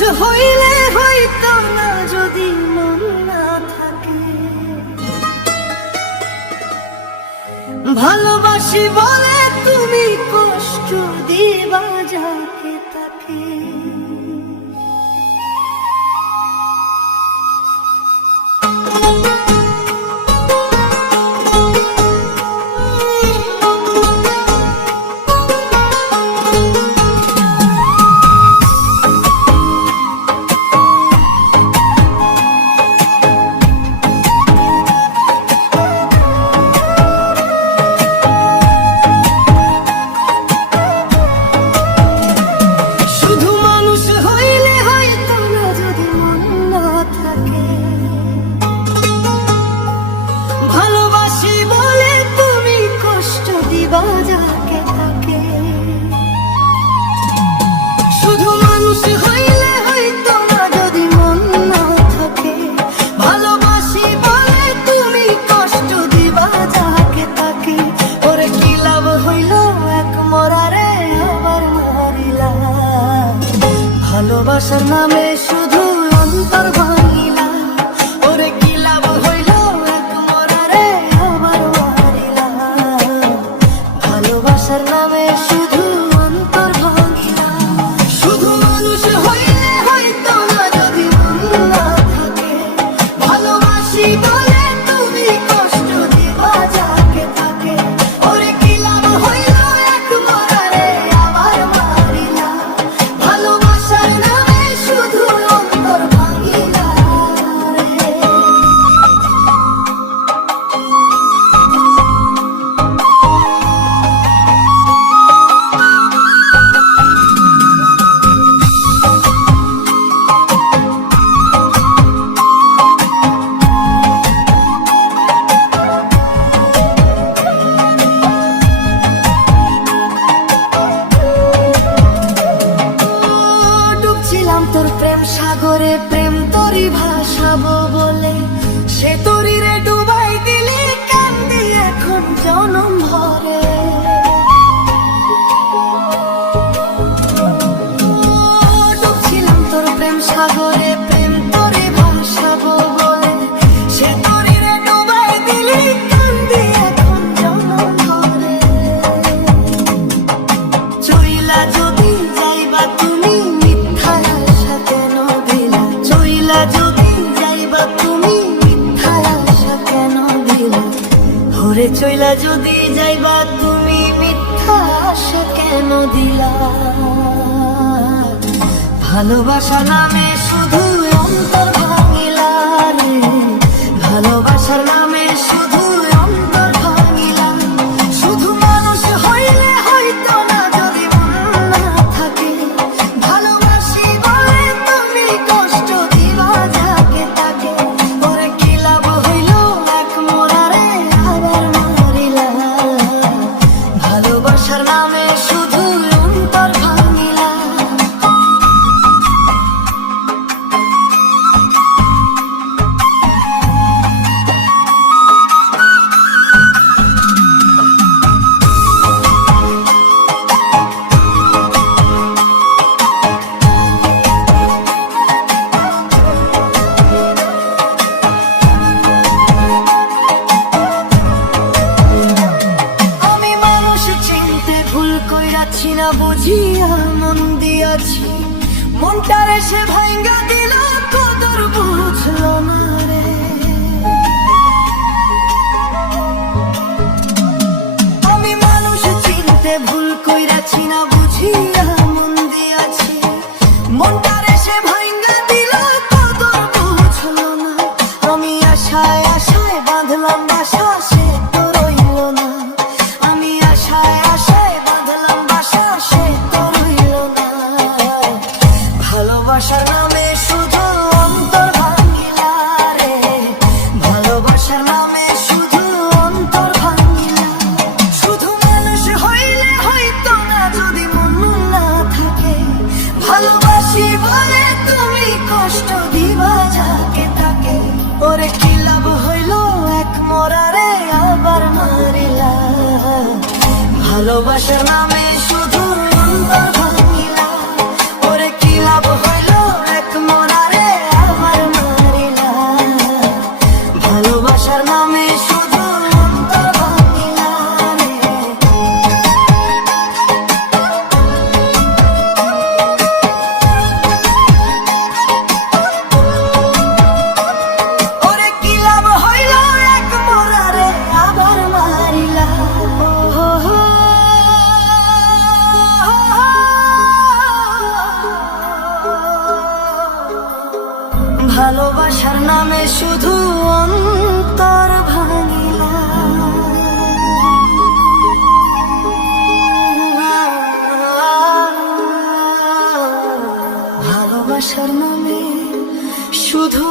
হইলে হইতো না যদি মন না থাকে, ভালোবাসি বলে তুমি কষ্ট দিবা যাকে তাকে। শুধু মানুষ হইলে হইতো না যদি মন না থাকে, ভালোবাসি বলে তুমি কষ্ট দিবা যাকে তাকে। ওরে কি লাভ হইল এক মরারে আবার মারিলা, ভালোবাসার নামে শুধু অন্তর ভাঙিলা। ওরে কি লাভ হইল এক মরারে আবার মারিলা, ভালোবাসার নামে শুধু অন্তর ভাঙিলা। শুধু মানুষ হইলে হইতো না যদি মন না থাকে, ভালোবাসি বলে তুমি কষ্ট দিবা যাকে তাকে। ওরে কি লাভ হইল এক মরারে আবার মারিলা, ভালোবাসার নামে শুধু অন্তর ভাঙিলা রে। তোর প্রেম সাগরে প্রেম তরি ভাসাবো বলে, সে তরি রে ডুবাই দিলি কান্দি এখন জনম ভরে। ডুবছিলাম তোর প্রেম সাগরে প্রেম তরি ভাসাবো বলে, সে তরি রে ডুবাই দিলি কান্দি এখন জনম ভরে। চইলা যদি যাইবা তুমি যদি যাইবা তুমি মিথ্যা আশা কেন দিলা, ওরে চইলা যদি যাইবা তুমি মিথ্যা আশা কেন দিলা। ভালোবাসা নামে শুধু অন্তর ভাঙিলা রে, ভালোবাসার নামে শুধু অন্তর ভাঙিলা। শুধু মানুষ হইলে হইতো না যদি মন না থাকে, ভালোবাসি বলে তুমি কষ্ট দিবা যাকে তাকে। ওরে কি লাভ হইল এক মরারে আবার মারিলা, ভালোবাসার নামে শুধু অন্তর ভাঙিলা। না বুঝিয়া মন দিয়াছি, মনটারে সে ভাঙ্গা দিল কদর বুঝলো না রে। আমি মানুষ চিনতে ভুল কইরাছি না বুঝিয়া মন দিয়াছি, মনটারে সে ভাঙ্গা দিল কদর বুঝলো না। আমি আশায় আশায় বাঁধলাম বাসা সে তো রইল না, আমি আশায় আশায় বাঁধলাম বাসা সে তো রইল না। ভালোবাসার নামে শুধু অন্তর ভাঙিলা রে, ভালোবাসার নামে শুধু অন্তর ভাঙিলা। শুধু মানুষ হইলে হইতো না যদি মন না থাকে, ভালোবাসি বলে তুমি কষ্ট দিবা যাকে তাকে। ওরে কি লাভ হইল এক মরারে আবার মারিলা, ভালোবাসার নামে শুধু অন্তর ভাঙিলা। ওরে কি লাভ হইল ভালোবাসার নামে শুধু অন্তর ভাঙিলা। ভালোবাসার নামে শুধু